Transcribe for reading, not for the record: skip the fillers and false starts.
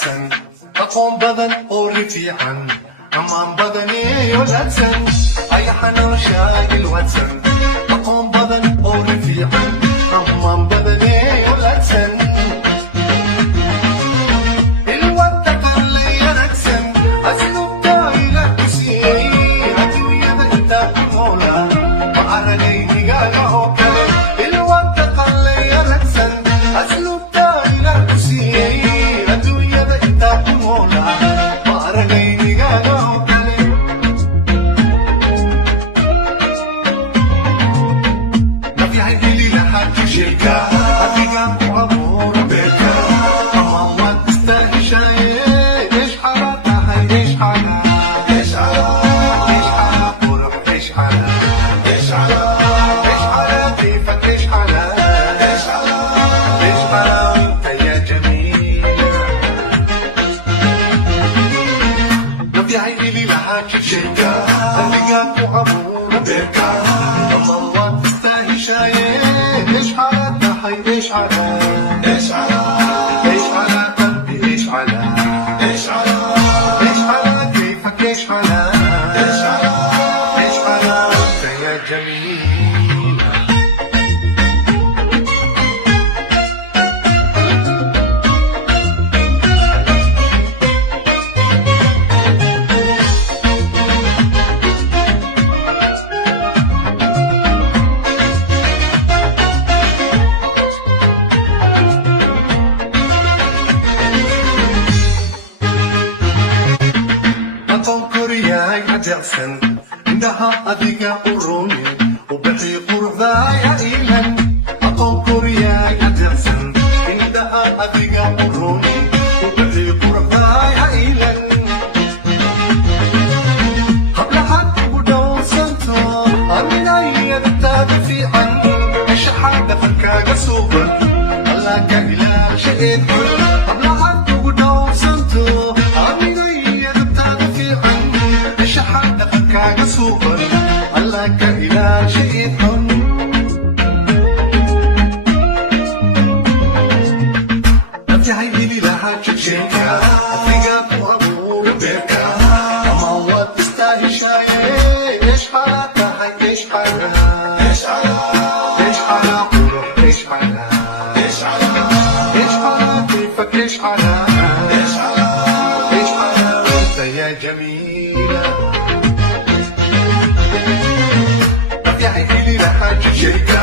wanaagsan aqoon badan oo rifiican ammaan badani wanaagsan ayaxa nolosha ilwaadsan aqoon badan oo rifiican ammaan badani wanaagsan ilwada qalay wanaagsan asluubta ila kusiyey adduunyada intaa ku noola ma aragay digaaga oo kale ilwada qalay wanaagsan asluubta ila kusiyey adduunyada intaa ku noola ma aragay digaaga oo kale nafyahay heli lahaa tushilka adigaan ku abuura beerka ama waad istaahishaye ايش حلا tahay ايش حلا ايش حلا ايش حلا qurux ايش حلا ايش حلا ايش حلا كيفك ايش حلا ايش حلا ايش حلا وانت يا جميل نفيعي إلي لها شركة adigaan ku abuura beerka ama waad istaahishaye ايش حلا tahay ايش حلا ايش حلا ايش حلا قلبي ايش حلا ايش حلا ايش حلا كيفك ايش حلا ايش حلا ايش حلا وانت يا جميل aqoon koriyaay adeecsan indhaha adiga u rooni u bixi quruxdaaya iilan aqoon koriyaay adeecsan indhaha adiga u rooni u bixi quruxdaaya iilan hablahan ugu dhowrsanto aminayadtaada fiican shaxa dhaqankaaga suuban allaa ka ilaasha eed xun hablahan ugu dhowrsanto aminayadtaada fiican shaxa dhaqankaaga suuban allaa ka ilaasha eed xun nafyahay heli lahaa jajeenka adigaa ku abuura beerka ama waad istaahishaye ايش حلا tahay ايش حلا ايش حلا ايش حلا qurux ايش حلا ايش حلا ايش حلا كيفك ايش حلا ايش حلا ايش حلا وانت يا جميلة نفيعي إلي لها شركة